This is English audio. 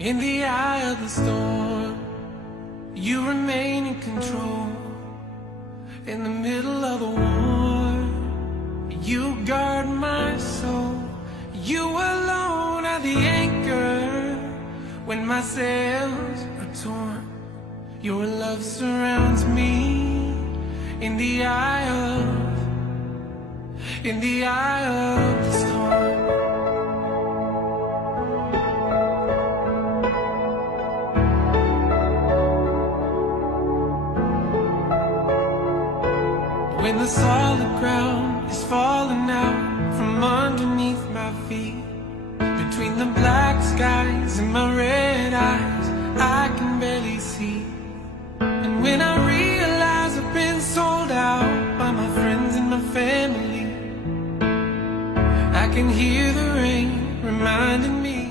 In the eye of the storm, you remain in control. In the middle of the war, you guard my soul. You alone are the anchor when my sails are torn. Your love surrounds me in the eye of the storm. When the solid ground is falling out from underneath my feet, between the black skies and my red eyes, I can barely see. And when I realize I've been sold out by my friends and my family, I can hear the rain reminding me